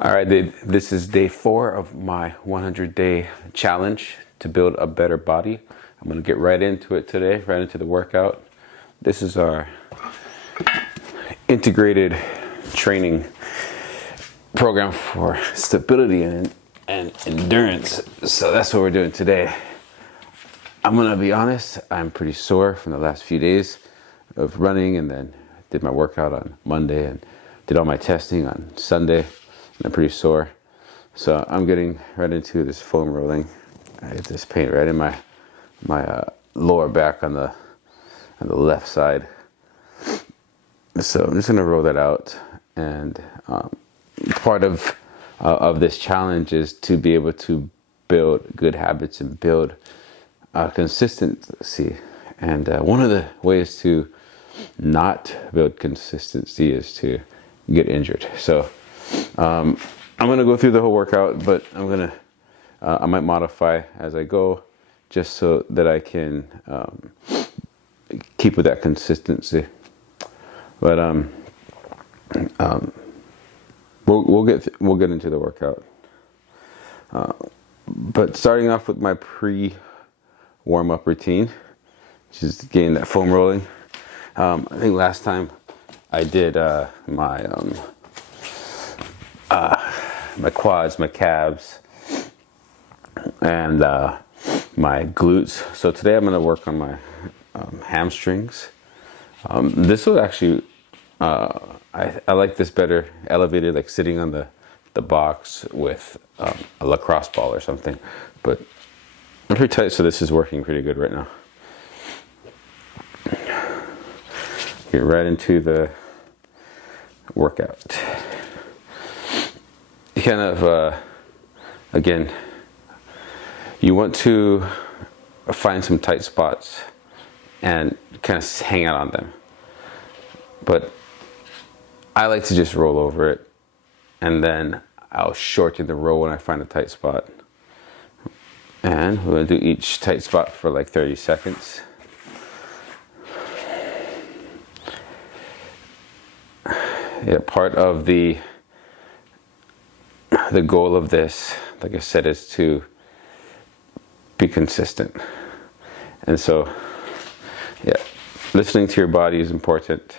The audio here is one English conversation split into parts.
All right, this is day 4 of my 100-day challenge to build a better body. I'm going to get right into it today, right into the workout. This is our integrated training program for stability and endurance. So that's what we're doing today. I'm going to be honest, I'm pretty sore from the last few days of running, and then did my workout on Monday and did all my testing on Sunday. I'm pretty sore, so I'm getting right into this foam rolling. I get this pain right in my lower back on the left side. So I'm just gonna roll that out, and part of this challenge is to be able to build good habits and build consistency. And one of the ways to not build consistency is to get injured. So I'm gonna go through the whole workout, but I might modify as I go, just so that I can keep with that consistency. But we'll get into the workout. But starting off with my warm-up routine, which is getting that foam rolling. I think last time I did my quads, my calves, and my glutes. So today I'm going to work on my hamstrings. This will actually, I like this better elevated, like sitting on the box with a lacrosse ball or something. But I'm pretty tight, so this is working pretty good right now. Get right into the workout. You kind of, again, you want to find some tight spots and kind of hang out on them. But I like to just roll over it, and then I'll shorten the roll when I find a tight spot. And we're going to do each tight spot for like 30 seconds. Yeah, part of the goal of this, like I said, is to be consistent. And so, yeah, listening to your body is important.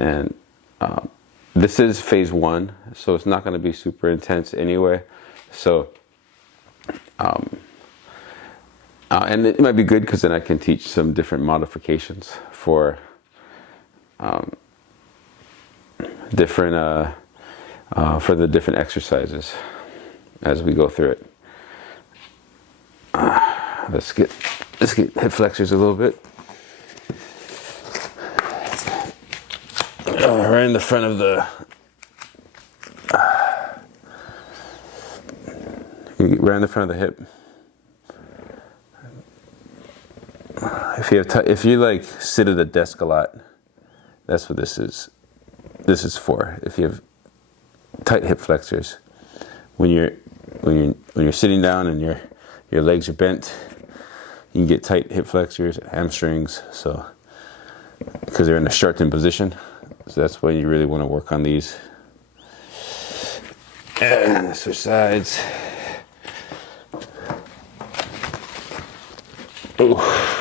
And this is phase 1, so it's not going to be super intense anyway. So, and it might be good because then I can teach some different modifications for different exercises as we go through it. Let's get hip flexors a little bit. Right in the front of the hip. If you like sit at a desk a lot, that's what this is. This is for. If you have tight hip flexors, when you're sitting down and your legs are bent, you can get tight hip flexors, hamstrings. So because they're in a shortened position, so that's why you really want to work on these. And switch sides. Oh.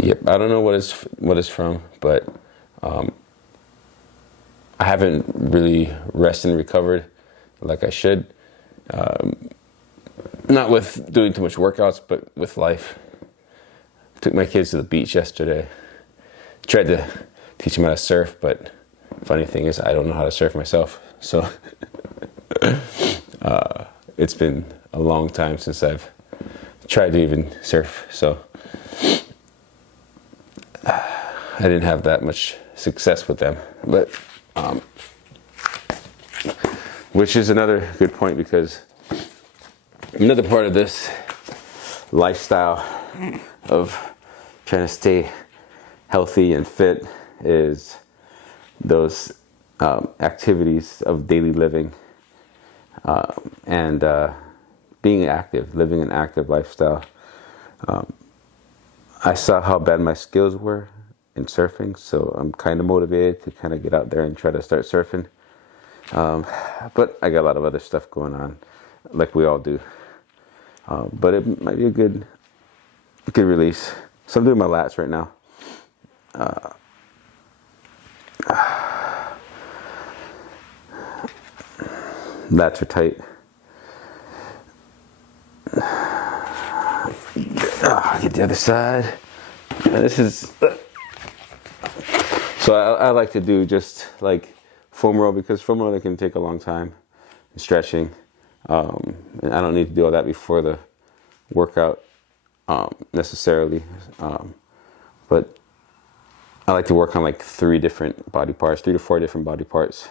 Yep, I don't know what it's from, but I haven't really rested and recovered like I should. Not with doing too much workouts, but with life. Took my kids to the beach yesterday. Tried to teach them how to surf, but funny thing is I don't know how to surf myself. So it's been a long time since I've tried to even surf. So I didn't have that much success with them, but which is another good point, because another part of this lifestyle of trying to stay healthy and fit is those activities of daily living and being active, living an active lifestyle. I saw how bad my skills were in surfing, so I'm kind of motivated to kind of get out there and try to start surfing. But I got a lot of other stuff going on, like we all do. But it might be a good release. So I'm doing my lats right now. Lats are tight. Get the other side. This is so I like to do just like foam roll, because foam rolling can take a long time, and stretching, and I don't need to do all that before the workout necessarily, but I like to work on like 3 to 4 different body parts.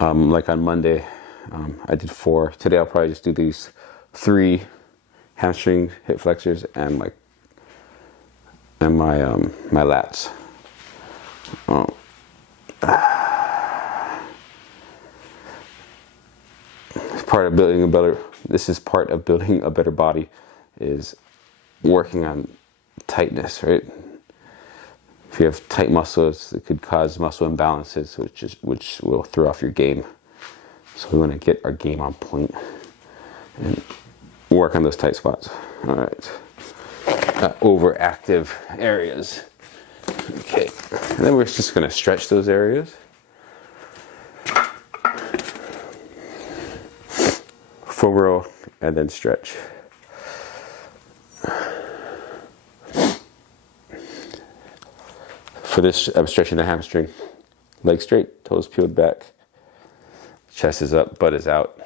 Like on Monday, I did 4. Today I'll probably just do these 3 hamstring hip flexors and my lats. Part of building a better. This is part of building a better body, is working on tightness, right? If you have tight muscles, it could cause muscle imbalances, which will throw off your game. So we want to get our game on point and work on those tight spots. All right. Overactive areas. Okay. And then we're just going to stretch those areas. Foam roll and then stretch. For this, I'm stretching the hamstring. Legs straight, toes peeled back. Chest is up, butt is out.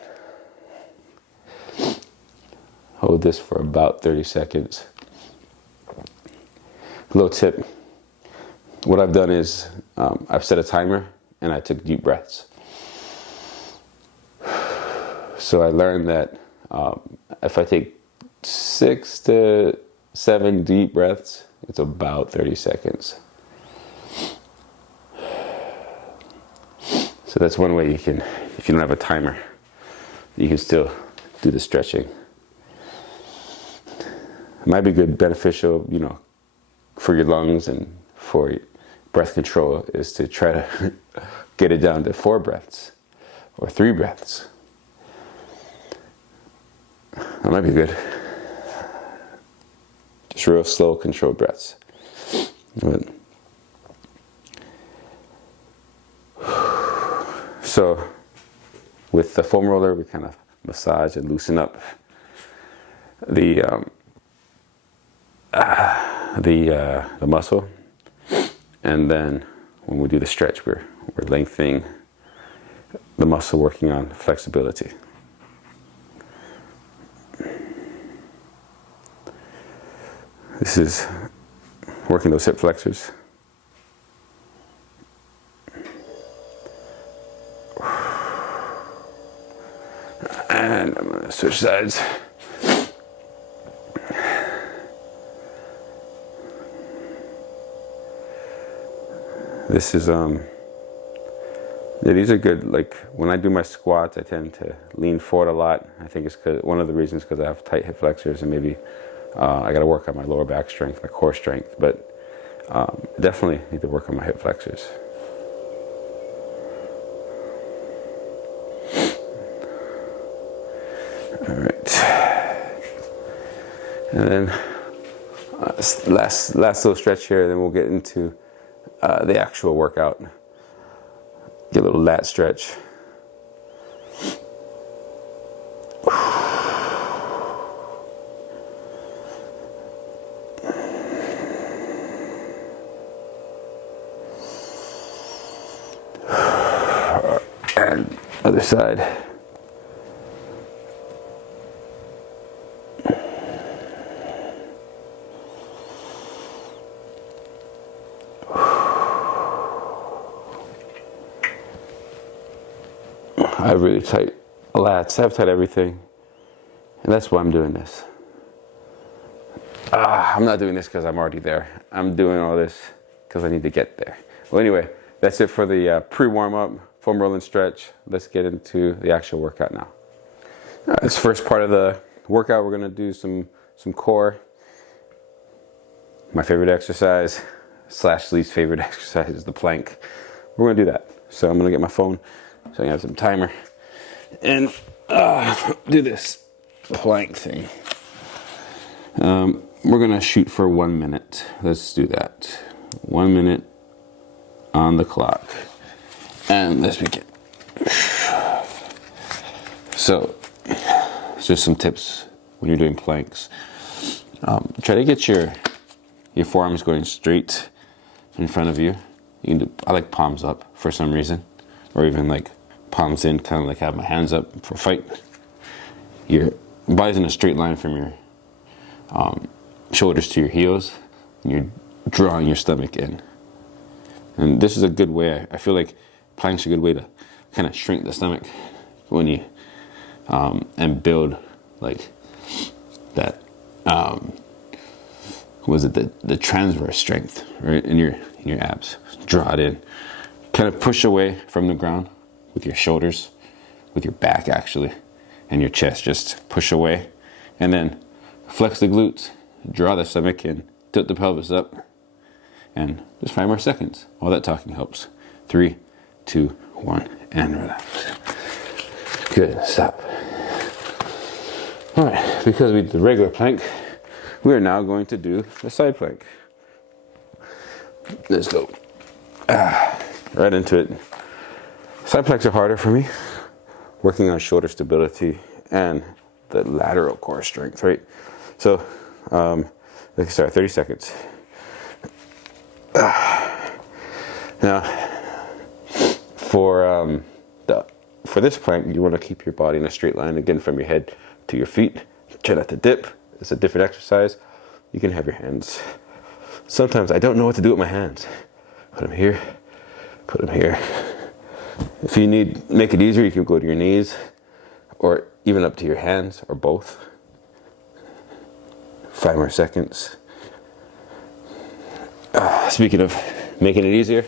Hold this for about 30 seconds. Little tip. What I've done is I've set a timer and I took deep breaths. So I learned that if I take 6 to 7 deep breaths, it's about 30 seconds. So that's one way you can, if you don't have a timer, you can still do the stretching. It might be good, beneficial, for your lungs and for breath control, is to try to get it down to 4 breaths or 3 breaths. That might be good. Just real slow, controlled breaths. But, so with the foam roller, we kind of massage and loosen up the muscle, and then when we do the stretch, we're lengthening the muscle, working on flexibility. This is working those hip flexors. And I'm going to switch sides. This is these are good. Like when I do my squats, I tend to lean forward a lot. I think it's one of the reasons because I have tight hip flexors, and maybe I got to work on my lower back strength, my core strength. But definitely need to work on my hip flexors. All right, and then last little stretch here. Then we'll get into the actual workout. Get a little lat stretch. And other side. I have really tight lats. I have tight everything, and that's why I'm doing this. I'm not doing this because I'm already there. I'm doing all this because I need to get there. Well, anyway, that's it for the pre-warm-up, foam roll and stretch. Let's get into the actual workout now. This first part of the workout, we're gonna do some core. My favorite exercise / least favorite exercise is the plank. We're gonna do that. So I'm gonna get my phone so I can have some timer and do this plank thing. We're gonna shoot for 1 minute. Let's do that. 1 minute on the clock. And let's begin. So, just some tips when you're doing planks. Try to get your forearms going straight in front of you. You can do, I like palms up for some reason, or even like palms in, kind of like have my hands up for fight. Your body's in a straight line from your shoulders to your heels, and you're drawing your stomach in. And this is a good way. I feel like planks are a good way to kind of shrink the stomach when you and build like that. Was it the transverse strength, right, in your abs? Draw it in, kind of push away from the ground with your shoulders, with your back actually, and your chest. Just push away, and then flex the glutes, draw the stomach in, tilt the pelvis up, and just 5 more seconds. All that talking helps. 3, 2, 1, and relax. Good. Stop. All right. Because we did the regular plank, we are now going to do the side plank. Let's go. Right into it. Side planks are harder for me. Working on shoulder stability and the lateral core strength, right? So, let's start. 30 seconds. Now, for this plank, you want to keep your body in a straight line again from your head to your feet. Try not to dip. It's a different exercise. You can have your hands. Sometimes I don't know what to do with my hands. Put them here. Put them here. If you make it easier, you can go to your knees, or even up to your hands, or both. 5 more seconds. Speaking of making it easier,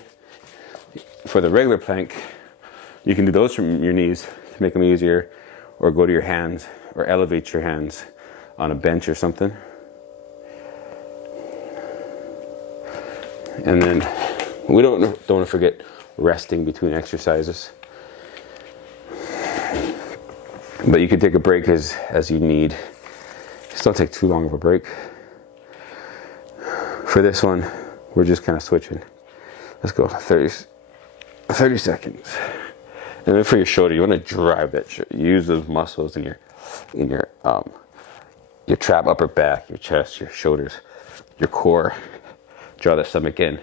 for the regular plank, you can do those from your knees to make them easier, or go to your hands, or elevate your hands on a bench or something. And then we don't want to forget resting between exercises. But you can take a break as you need. Just don't take too long of a break. For this one, we're just kind of switching. Let's go 30 seconds. And then for your shoulder, you want to drive that. Use those muscles in your trap, upper back, your chest, your shoulders, your core. Draw the stomach in.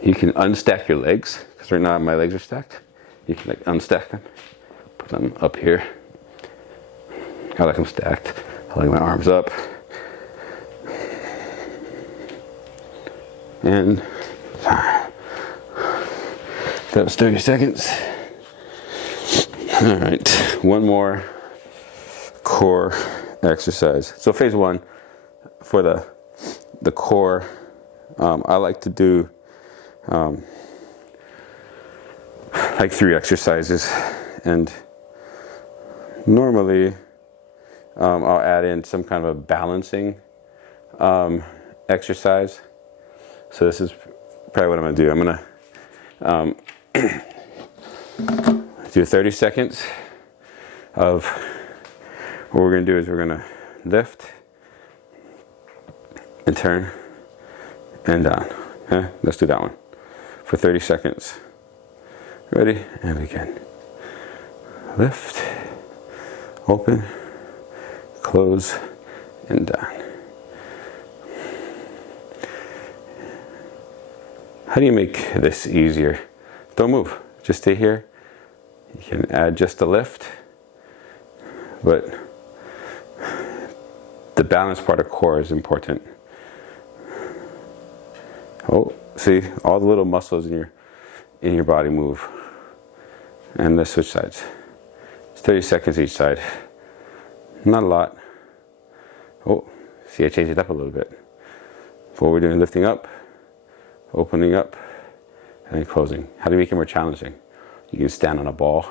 You can unstack your legs, because right now my legs are stacked. You can like unstack them, put them up here. I like them stacked. I like my arms up. And that was 30 seconds. All right, one more core exercise. So phase 1, for the core, I like to do like 3 exercises, and normally I'll add in some kind of a balancing exercise. So this is probably what I'm gonna do. I'm gonna do 30 seconds of what we're gonna do is we're gonna lift and turn and down. Okay? Let's do that one for 30 seconds. Ready? And begin. Lift, open, close, and down. How do you make this easier? Don't move. Just stay here. You can add just a lift, but the balance part of core is important. Oh, see, all the little muscles in your body move. And let's switch sides. It's 30 seconds each side. Not a lot. Oh, see, I changed it up a little bit. What we're doing, lifting up, opening up, and then closing. How do you make it more challenging? You can stand on a ball.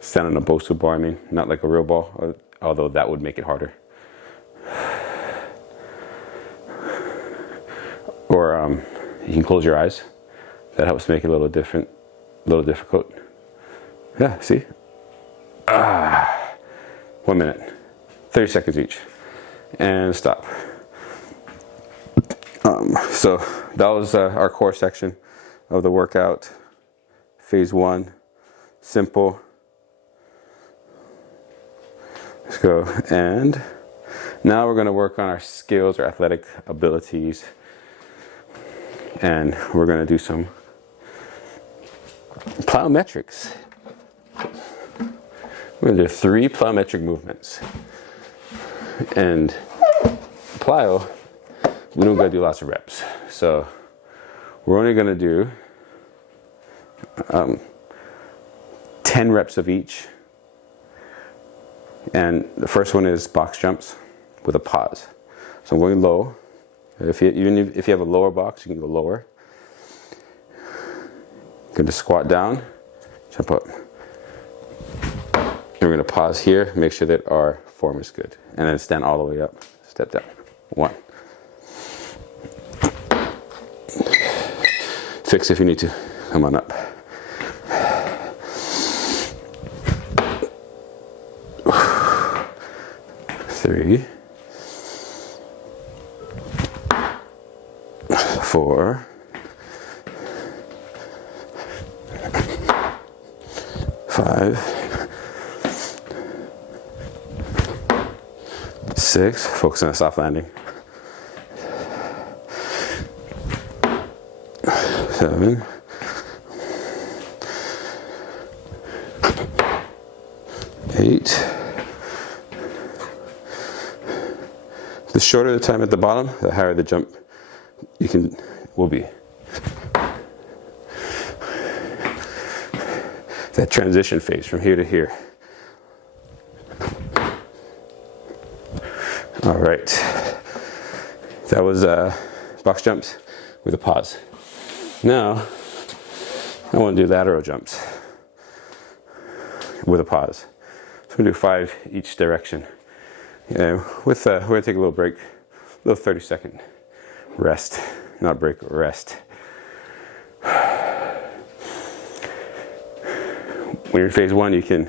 Stand on a Bosu bar, I mean, not like a real ball, although that would make it harder. Or you can close your eyes. That helps make it a little different, a little difficult. Yeah, see? 1 minute, 30 seconds each, and stop. So that was our core section of the workout. Phase 1, simple. Let's go. And now we're going to work on our skills, our athletic abilities, and we're going to do some plyometrics. We're going to do 3 plyometric movements. And plyo, we don't got to do lots of reps. So we're only going to do 10 reps of each. And the first one is box jumps with a pause. So I'm going low. Even if you have a lower box, you can go lower. You're going to squat down, jump up. And we're going to pause here, make sure that our form is good. And then stand all the way up, step down. 1. Fix if you need to. Come on up. 3, 4, 5, 6. Focus on a soft landing. 7, 8. The shorter the time at the bottom, the higher the jump will be. That transition phase from here to here. All right. That was box jumps with a pause. Now, I want to do lateral jumps with a pause. So we're going to do 5 each direction. We're going to take a little break, a little 30-second rest, not break, rest. When you're in phase 1, you can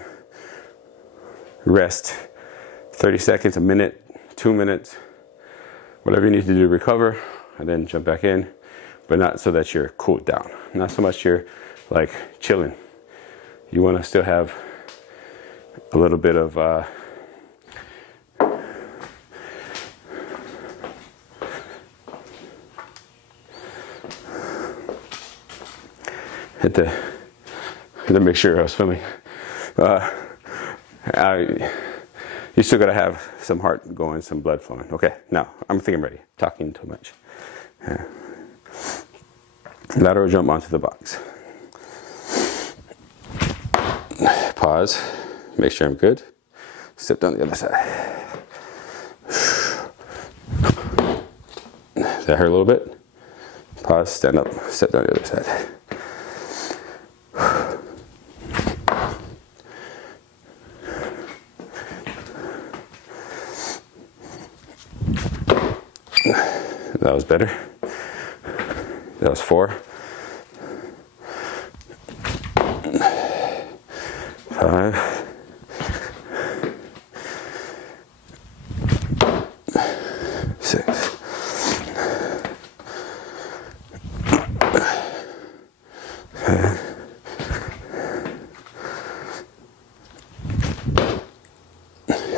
rest 30 seconds, a minute, 2 minutes, whatever you need to do to recover, and then jump back in, but not so that you're cooled down. Not so much you're like chilling. You want to still have a little bit of had to make sure I was filming. You still gotta have some heart going, some blood flowing. Okay, now I think I'm ready. Talking too much. Lateral jump onto the box. Pause. Make sure I'm good. Step down the other side. Does that hurt a little bit? Pause, stand up, step down the other side. That was better. That was 4. 5. 6. 7.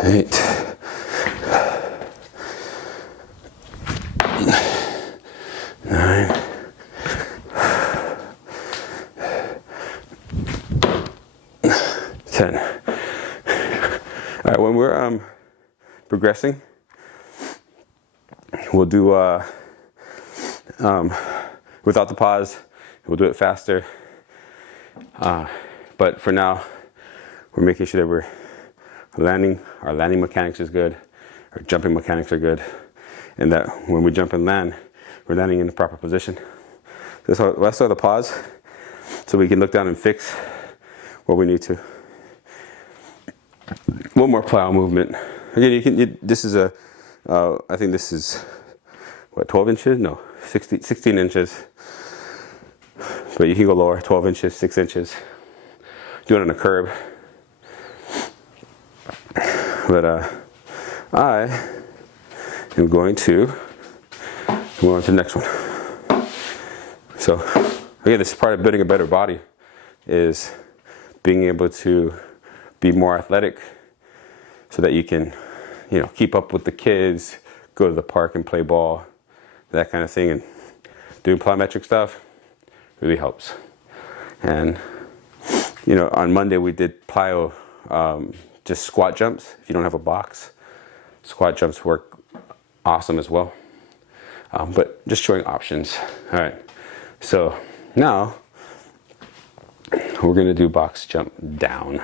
8. 9. 10. All right, when we're progressing, we'll do without the pause. We'll do it faster. But for now, we're making sure that we're landing. Our landing mechanics is good. Our jumping mechanics are good, and that when we jump and land, we're landing in the proper position. Let's start the pause, so we can look down and fix what we need to. one more plyo movement. Again, this is a, I think this is, what, 12 inches? No, 16 inches. But you can go lower, 12 inches, 6 inches. Do it on a curb. But I am going to go on to the next one. So again, this is part of building a better body, is being able to be more athletic so that you can, you know, keep up with the kids, go to the park and play ball, that kind of thing. And doing plyometric stuff really helps. And, you know, on Monday we did plyo, just squat jumps. If you don't have a box, squat jumps work awesome as well. But just showing options. All right. So now we're gonna do box jump down.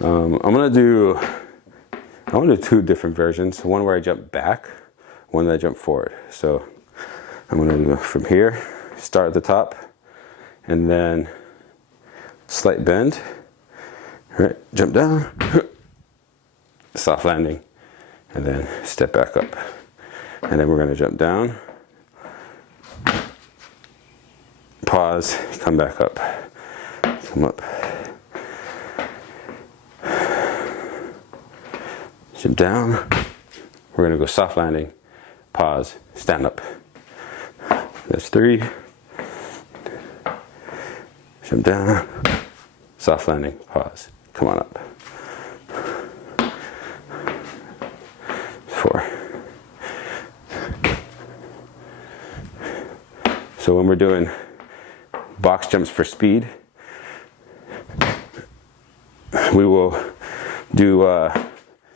I'm gonna do two different versions. One where I jump back, one that I jump forward. So I'm gonna do from here, start at the top, and then slight bend. All right, jump down, soft landing, and then step back up. And then we're gonna jump down, pause, come back up, come up, jump down. We're gonna go soft landing, pause, stand up. That's 3. Jump down, soft landing, pause, come on up. 4. So when we're doing box jumps for speed, we will do,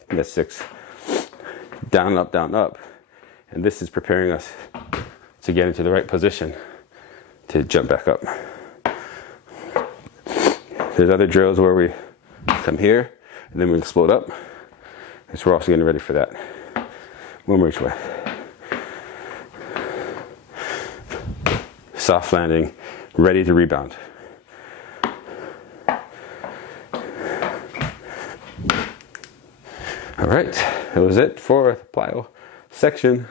that's 6, down, up. And this is preparing us to get into the right position to jump back up. There's other drills where we come here and then we explode up. So we're also getting ready for that. One more each way. Soft landing, ready to rebound. All right, that was it for the plyo section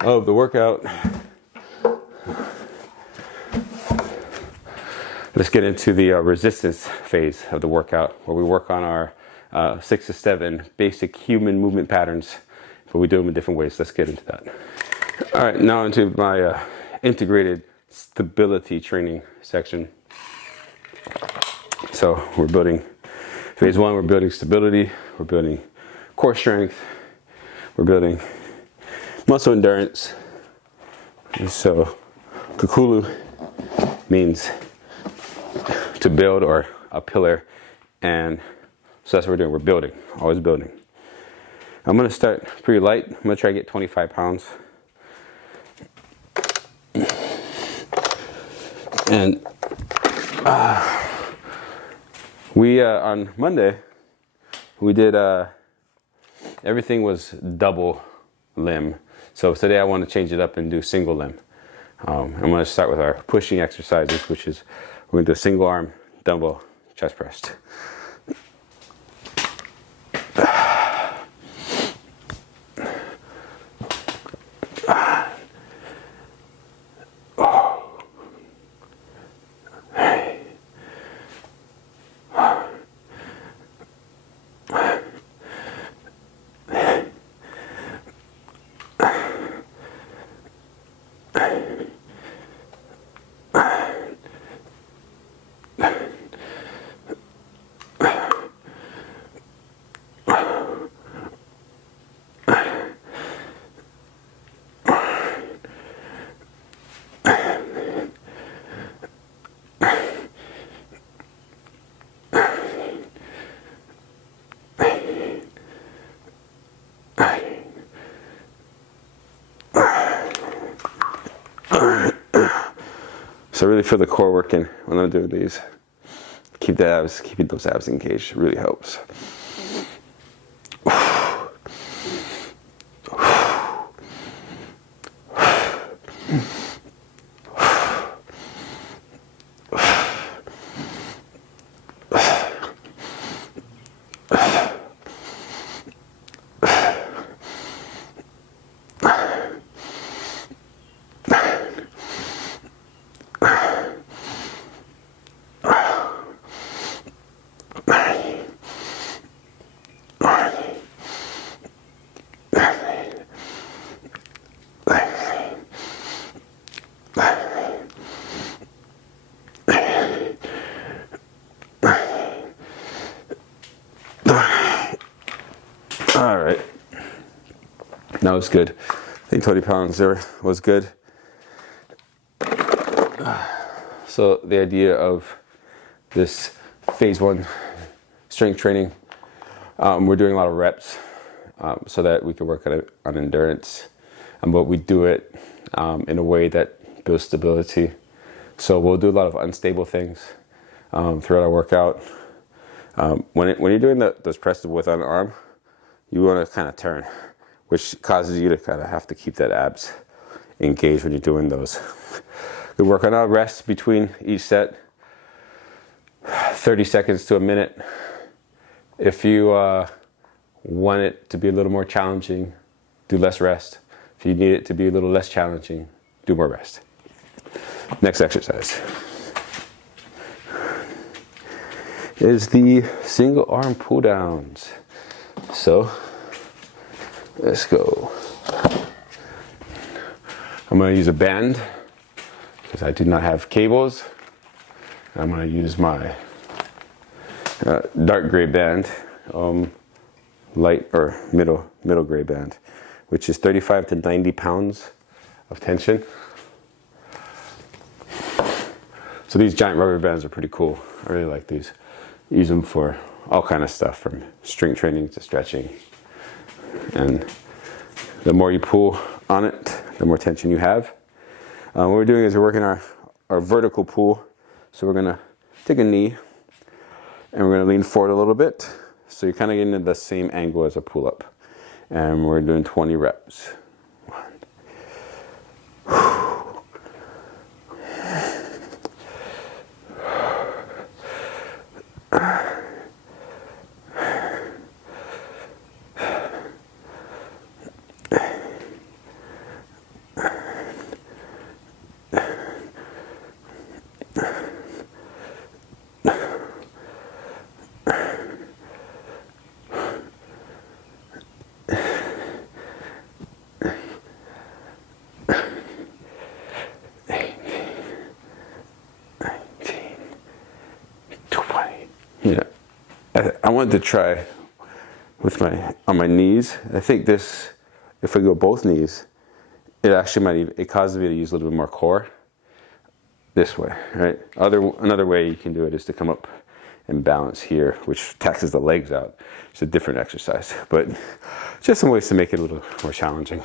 of the workout. Let's get into the resistance phase of the workout, where we work on our 6 to 7 basic human movement patterns, but we do them in different ways. Let's get into that. All right, now into my integrated stability training section. So we're building phase 1, we're building stability, we're building core strength, we're building muscle endurance. And so kukulu means to build, or a pillar, and so that's what we're doing. We're building, always building. I'm gonna start pretty light. I'm gonna try to get 25 pounds. And we on Monday we did everything was double limb. So today I want to change it up and do single limb. I'm going to start with our pushing exercises, which is we're going to do a single arm dumbbell chest press. So I really feel the core working when I'm doing these. Keep the abs, keeping those abs engaged really helps. All right. That was good. I think 20 pounds there was good. So the idea of this phase 1 strength training, we're doing a lot of reps so that we can work on endurance. But we do it in a way that builds stability. So we'll do a lot of unstable things throughout our workout. When you're doing those presses with an arm, you want to kind of turn, which causes you to kind of have to keep that abs engaged when you're doing those. We work on our rest between each set, 30 seconds to a minute. If you want it to be a little more challenging, do less rest. If you need it to be a little less challenging, do more rest. Next exercise is the single arm pull downs. So let's go. I'm going to use a band because I do not have cables. I'm going to use my dark gray band, light or middle gray band, which is 35 to 90 pounds of tension. So these giant rubber bands are pretty cool. I really like these. Use them for all kind of stuff, from strength training to stretching. And the more you pull on it, the more tension you have. What we're doing is we're working our vertical pull. So we're gonna take a knee and we're gonna lean forward a little bit. So you're kind of getting into the same angle as a pull up. And we're doing 20 reps. Yeah, I wanted to try with on my knees. I think this, if I go both knees, it causes me to use a little bit more core this way, right? Another way you can do it is to come up and balance here, which taxes the legs out. It's a different exercise, but just some ways to make it a little more challenging.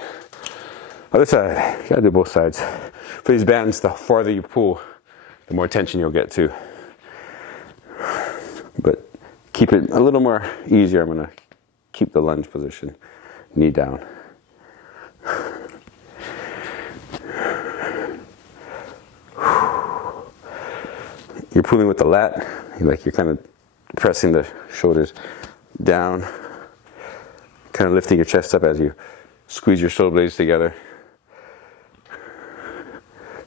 Other side, you gotta do both sides. For these bands, the farther you pull, the more tension you'll get to. But keep it a little more easier. I'm gonna keep the lunge position, knee down. You're pulling with the lat, you're kind of pressing the shoulders down, kind of lifting your chest up as you squeeze your shoulder blades together.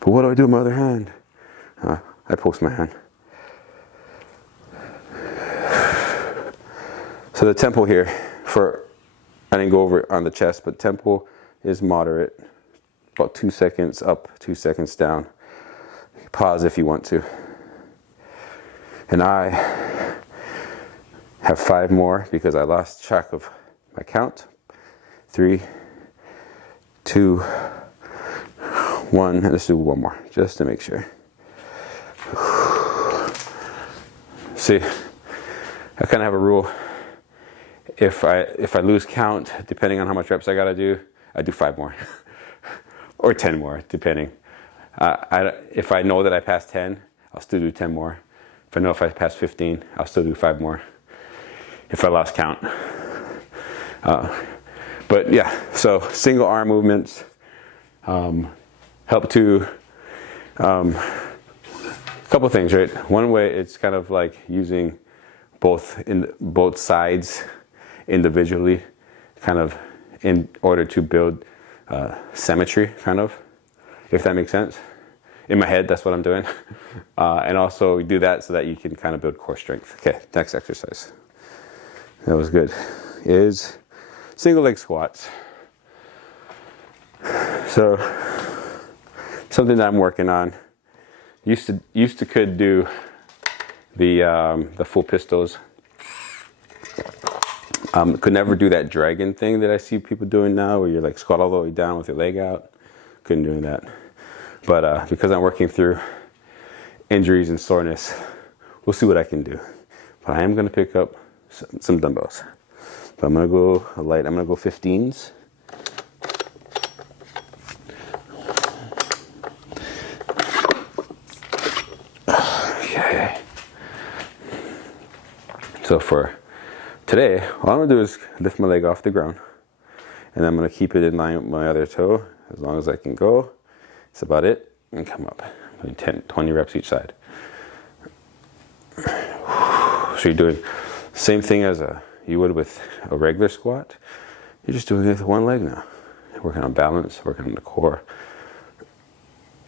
But what do I do with my other hand? I post my hand. So the tempo here, I didn't go over it on the chest, but tempo is moderate. About 2 seconds up, 2 seconds down. Pause if you want to. And I have 5 more because I lost track of my count. 3, 2, 1, and let's do one more, just to make sure. See, I kind of have a rule. If I lose count, depending on how much reps I gotta do, I do 5 more, or 10 more, depending. If I know that I passed 10, I'll still do 10 more. If I know if I passed 15, I'll still do 5 more. If I lost count. But yeah, so single arm movements help to couple things, right? One way, it's kind of like using both sides individually, kind of in order to build symmetry, kind of, if that makes sense. In my head, that's what I'm doing. And also do that so that you can kind of build core strength. Okay, next exercise. That was good. Is single leg squats. So something that I'm working on. Used to could do the full pistols. Could never do that dragon thing that I see people doing now, where you're like squat all the way down with your leg out. Couldn't do that. But because I'm working through injuries and soreness, we'll see what I can do. But I am going to pick up some dumbbells. But I'm going to go light. I'm going to go 15s. Okay. So for today, all I'm going to do is lift my leg off the ground. And I'm going to keep it in line with my other toe as long as I can go. That's about it. And come up. 20 reps each side. So you're doing the same thing as you would with a regular squat. You're just doing it with one leg now. Working on balance, working on the core.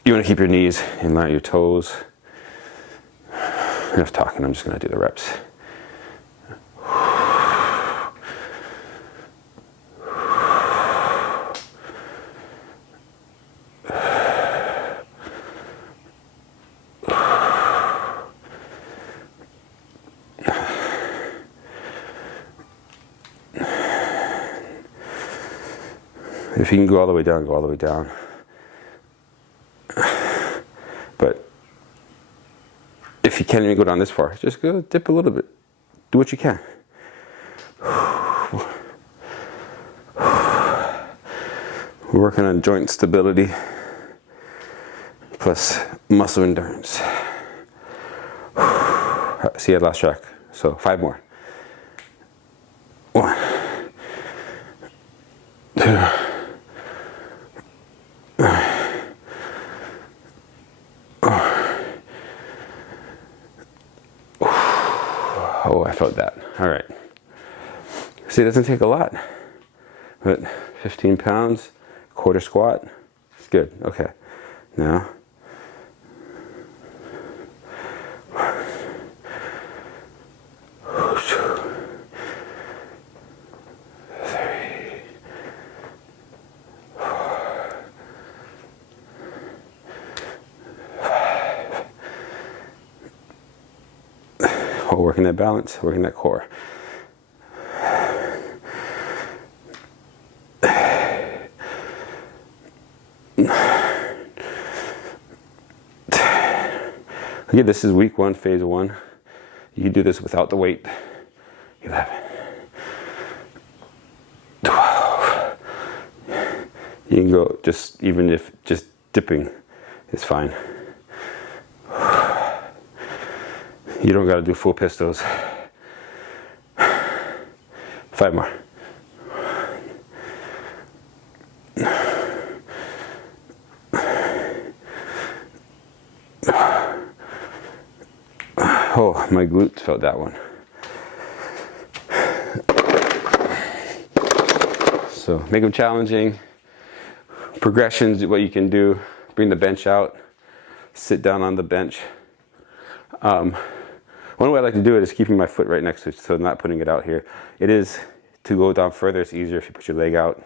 You want to keep your knees in line with your toes. Enough talking, I'm just going to do the reps. If you can go all the way down, go all the way down. But if you can't even go down this far, just go dip a little bit. Do what you can. We're working on joint stability plus muscle endurance. See, I lost track. So 5 more. 1, 2. Oh, I felt that. All right. See, it doesn't take a lot. But 15 pounds, quarter squat. It's good. Okay. Now. Working that balance, working that core. Okay, this is week 1, phase 1. You can do this without the weight. 11, 12. You can go just, even if just dipping is fine. You don't got to do full pistols. 5 more. Oh, my glutes felt that one. So make them challenging. Progressions, what you can do. Bring the bench out. Sit down on the bench. One way I like to do it is keeping my foot right next to it, so not putting it out here. It is, to go down further, it's easier if you put your leg out,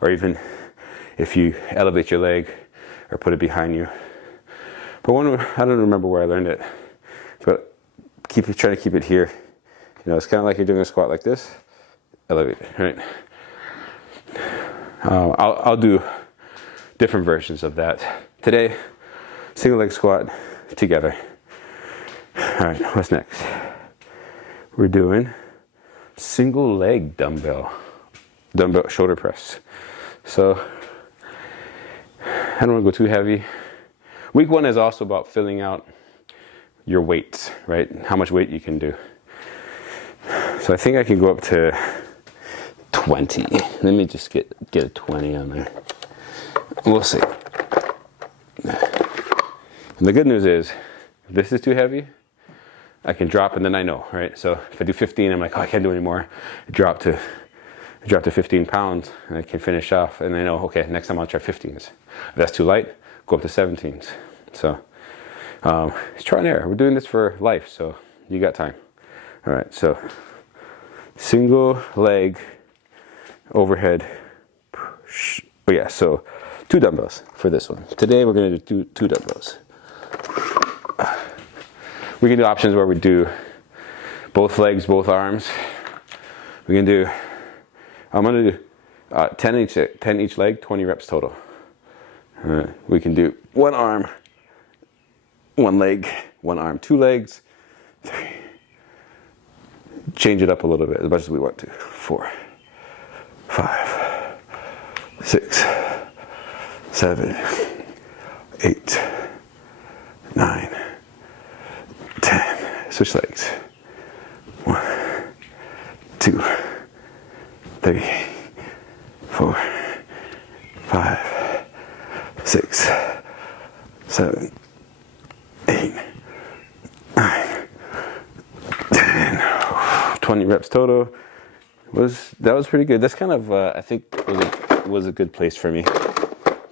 or even if you elevate your leg or put it behind you. But I don't remember where I learned it, but try to keep it here. You know, it's kind of like you're doing a squat like this. Elevate it, right? I'll do different versions of that. Today, single leg squat together. All right, what's next? We're doing single leg dumbbell shoulder press. So I don't want to go too heavy. Week 1 is also about filling out your weights, right? How much weight you can do. So I think I can go up to 20. Let me just get a 20 on there. We'll see. And the good news is, if this is too heavy, I can drop and then I know, right? So if I do 15, I'm like, oh, I can't do any more. Drop to 15 pounds and I can finish off, and I know, okay, next time I'll try 15s. If that's too light, go up to 17s. So it's trial and error. We're doing this for life, so you got time. All right, so single leg overhead. Oh yeah, so 2 dumbbells for this one. Today we're gonna do two dumbbells. We can do options where we do both legs, both arms. We can do, I'm gonna do 10 each leg, 20 reps total. We can do one arm, one leg, one arm, two legs, 3. Change it up a little bit as much as we want to. 4, 5, 6, 7, 8, 9, 10. Switch legs. 1, 2, 3, 4, 5, 6, 7, 8, 9, 10. 20 reps total. That was pretty good. That's kind of I think was a good place for me.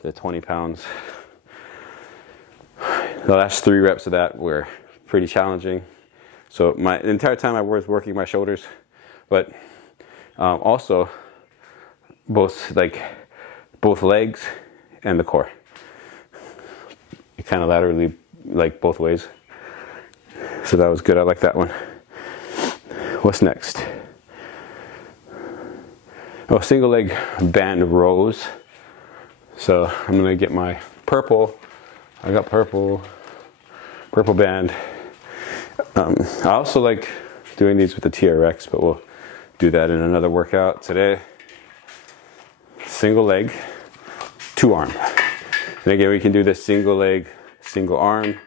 The 20 pounds. The last 3 reps of that were pretty challenging. So the entire time I was working my shoulders, but also both legs and the core. It kind of laterally, like both ways. So that was good. I like that one. What's next? Oh, single leg band rows. So I'm gonna get my purple. I got purple band. I also like doing these with the TRX, but we'll do that in another workout today. Single leg, 2 arm. And again, we can do this single leg, single arm.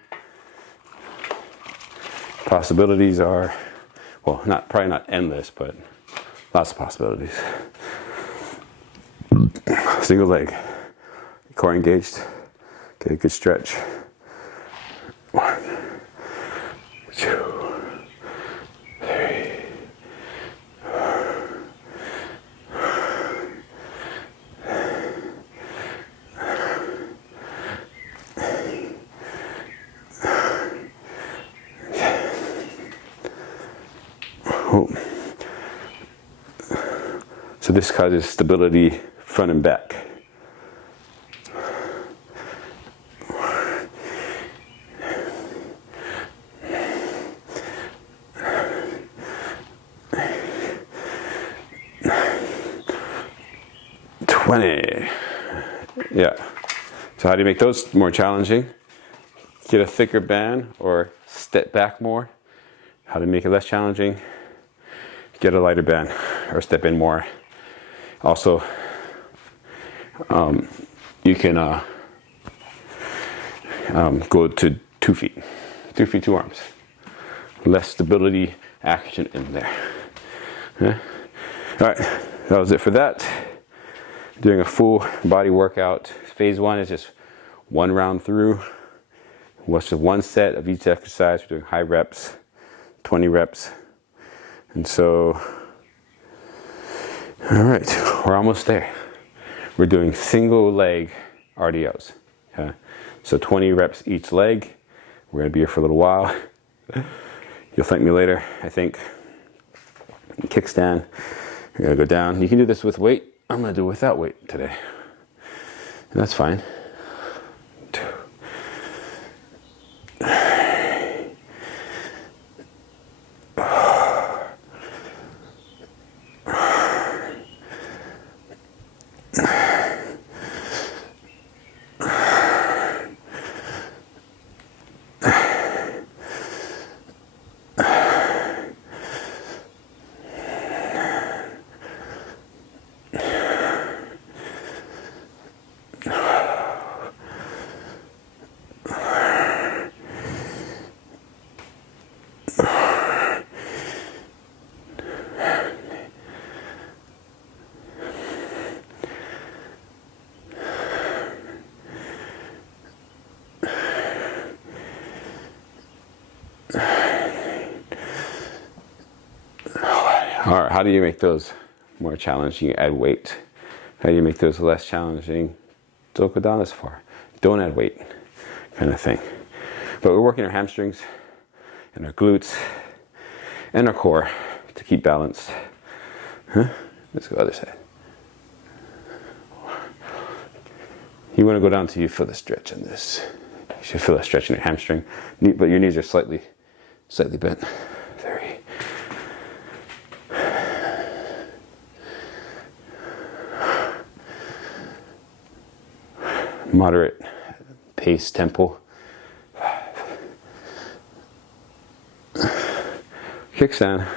Possibilities are, well, probably not endless, but lots of possibilities. Single leg, core engaged. Okay, good stretch. 1, 2, 3. Oh. So this causes stability front and back. Yeah. So how do you make those more challenging? Get a thicker band or step back more. How to make it less challenging? Get a lighter band or step in more. Also, you can go to 2 feet. 2 feet, 2 arms. Less stability action in there. Yeah. All right, that was it for that. Doing a full body workout. Phase 1 is just 1 round through. What's just 1 set of each exercise. We're doing high reps, 20 reps. And so, all right, we're almost there. We're doing single leg RDLs. Okay? So 20 reps each leg. We're gonna be here for a little while. You'll thank me later, I think. Kickstand. You're gonna go down. You can do this with weight. I'm gonna do it without weight today. And that's fine. 2. All right, how do you make those more challenging? You add weight. How do you make those less challenging? Don't go down as far. Don't add weight, kind of thing. But we're working our hamstrings and our glutes and our core to keep balanced. Let's go other side. You want to go down till you feel the stretch in this. You should feel a stretch in your hamstring, but your knees are slightly bent. 3. moderate pace tempo. Kickstand.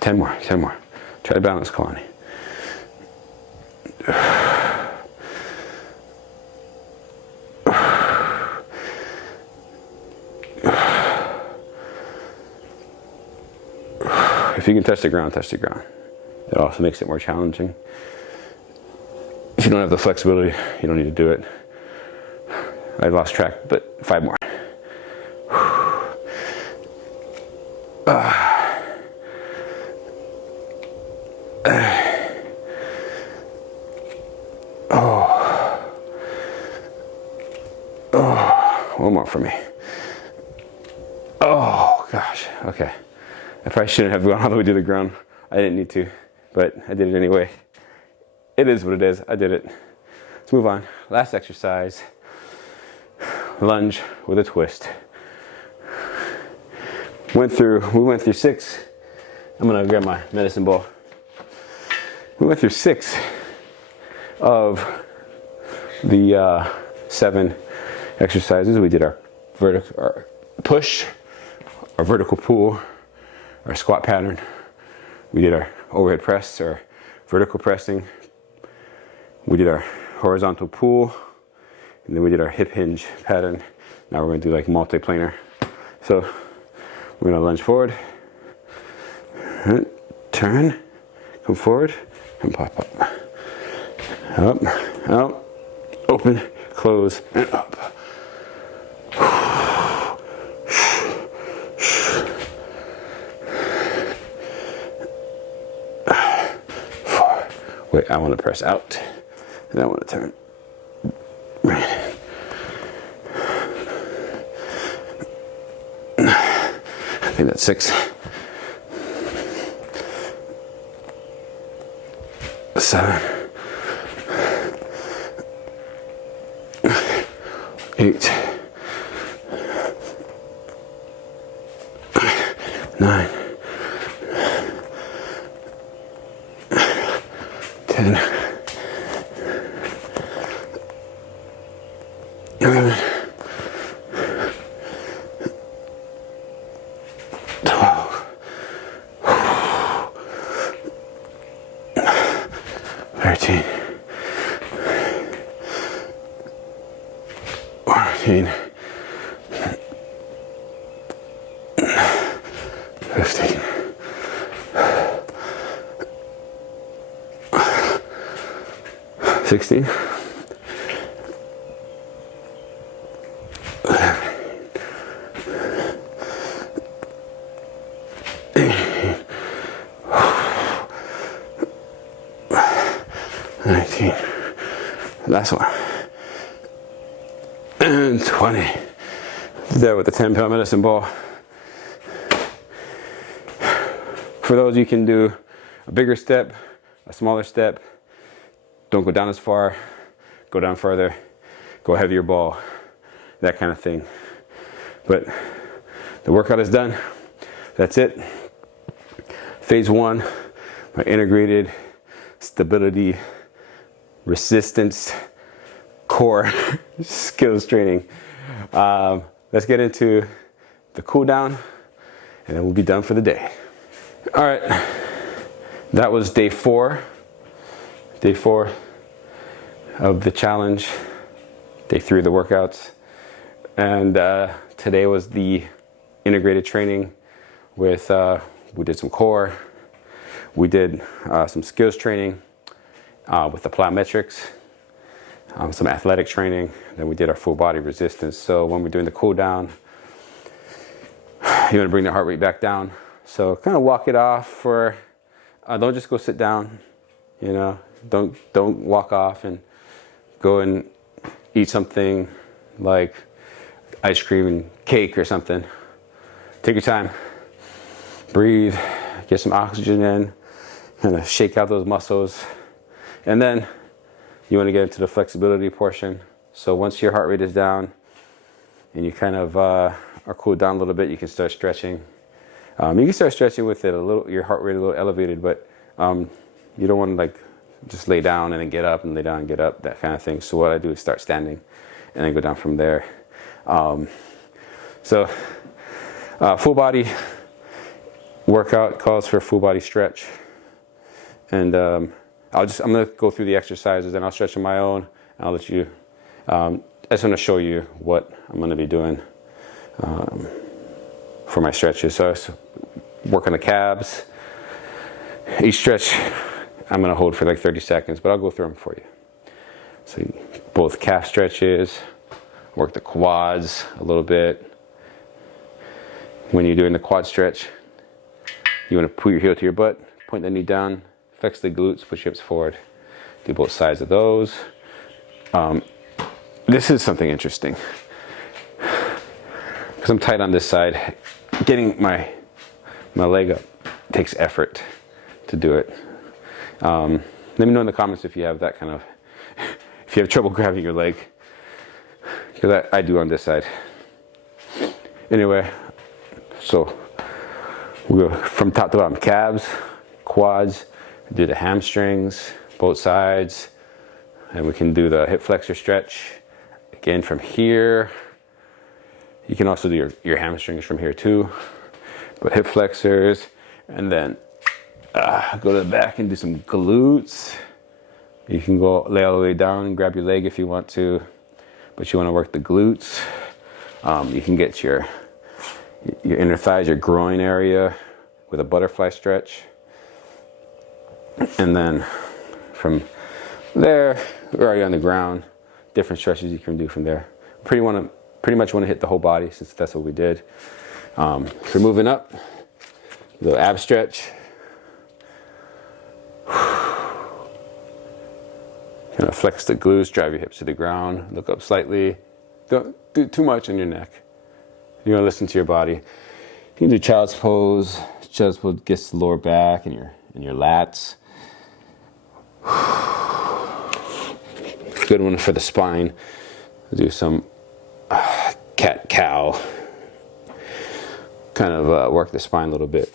Ten more. Try to balance, Kalani. If you can touch the ground, touch the ground. It also makes it more challenging. If you don't have the flexibility, you don't need to do it. I lost track, but 5 more. One more for me. Oh gosh, okay. I probably shouldn't have gone all the way to the ground. I didn't need to, but I did it anyway. It is what it is. I did it. Let's move on. Last exercise. Lunge with a twist. We went through 6. I'm gonna grab my medicine ball. We went through 6 of the 7 exercises. We did our push, our vertical pull, our squat pattern. We did our overhead press, or vertical pressing. We did our horizontal pull, and then we did our hip hinge pattern. Now we're going to do like multiplanar. So we're going to lunge forward, turn, come forward, and pop up. Up, open, close, and up. Wait, I want to press out, and I want to turn. I think that's 6. 7. 8. 9. 10. 11. 12. 13. 14. 15. 16. 19. Last one. And 20. There with the 10-pound medicine ball. For those, you can do a bigger step, a smaller step. Don't go down as far, go down further, go heavier ball, that kind of thing. But the workout is done. That's it. Phase 1, my integrated stability, resistance, core skills training. Let's get into the cool down, and then we'll be done for the day. All right, that was day 4. Day 4 of the challenge, day 3 of the workouts, and today was the integrated training with, we did some core, we did some skills training with the plyometrics, some athletic training, then we did our full body resistance. So when we're doing the cool down, you want to bring the heart rate back down. So kind of walk it off for, don't just go sit down, you know. Don't walk off and go and eat something like ice cream and cake or something. Take your time, breathe, get some oxygen in, kind of shake out those muscles, and then you want to get into the flexibility portion. So once your heart rate is down and you kind of are cooled down a little bit, you can start stretching. You can start stretching with it your heart rate a little elevated, but you don't want to like just lay down and then get up and lay down and get up, that kind of thing. So what I do is start standing and then go down from there. Full body workout calls for a full body stretch, and I'm gonna go through the exercises and I'll stretch on my own, and I'll let you. I just want to show you what I'm gonna be doing for my stretches. So I work on the calves. Each stretch I'm gonna hold for like 30 seconds, but I'll go through them for you. So both calf stretches, work the quads a little bit. When you're doing the quad stretch, you want to pull your heel to your butt, point the knee down, flex the glutes, push your hips forward. Do both sides of those. This is something interesting, because I'm tight on this side. Getting my leg up takes effort to do it. Let me know in the comments if you have that kind of, if you have trouble grabbing your leg, because I do on this side. Anyway, so we'll go from top to bottom: calves, quads, do the hamstrings, both sides, and we can do the hip flexor stretch. Again, from here, you can also do your hamstrings from here too, but hip flexors, and then go to the back and do some glutes. You can go lay all the way down and grab your leg if you want to, but you want to work the glutes. You can get your inner thighs, your groin area with a butterfly stretch. And then from there, we're already on the ground. Different stretches you can do from there. Pretty much want to hit the whole body, since that's what we did. So moving up, little ab stretch. Kind of flex the glutes, drive your hips to the ground, look up slightly. Don't do too much on your neck. You want to listen to your body. You can do child's pose. Child's pose gets the lower back and your lats. Good one for the spine. Do some cat cow. Kind of work the spine a little bit.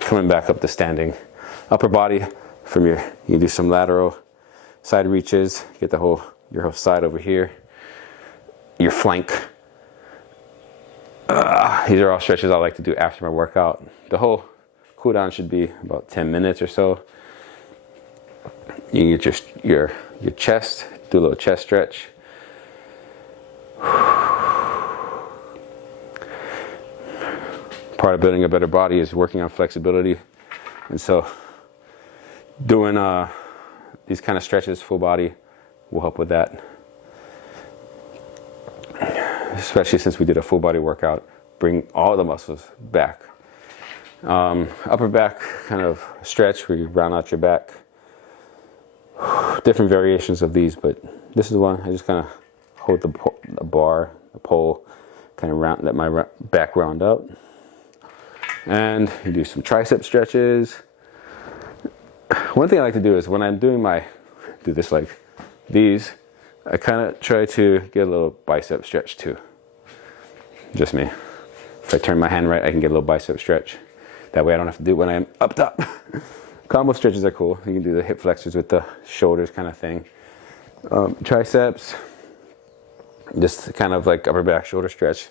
Coming back up to standing. Upper body from you can do some lateral side reaches. Get your whole side over here. Your flank. These are all stretches I like to do after my workout. The whole cool down should be about 10 minutes or so. You can get your chest, do a little chest stretch. Part of building a better body is working on flexibility, and so doing these kind of stretches, full body, will help with that. Especially since we did a full body workout, bring all the muscles back. Upper back kind of stretch where you round out your back. Different variations of these, but this is one I just kind of hold the bar, the pole, kind of let my back round out. And you do some tricep stretches. One thing I like to do is when I'm doing do this like these, I kind of try to get a little bicep stretch too. Just me. If I turn my hand right, I can get a little bicep stretch. That way I don't have to do it when I'm up top. Combo stretches are cool. You can do the hip flexors with the shoulders kind of thing. Triceps, just kind of like upper back shoulder stretch.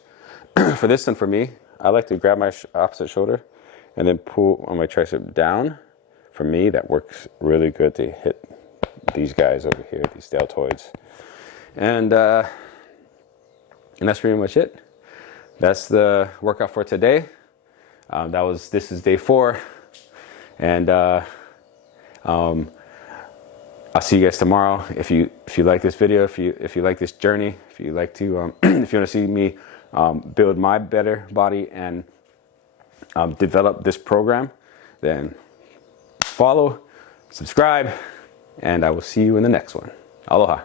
For this one, for me, I like to grab my opposite shoulder and then pull on my tricep down. For me, that works really good to hit these guys over here, these deltoids. And that's pretty much it. That's the workout for today. This is day 4. And I'll see you guys tomorrow. If you like this video, if you like this journey, if you like to if you want to see me build my better body and develop this program, then follow, subscribe, and I will see you in the next one. Aloha.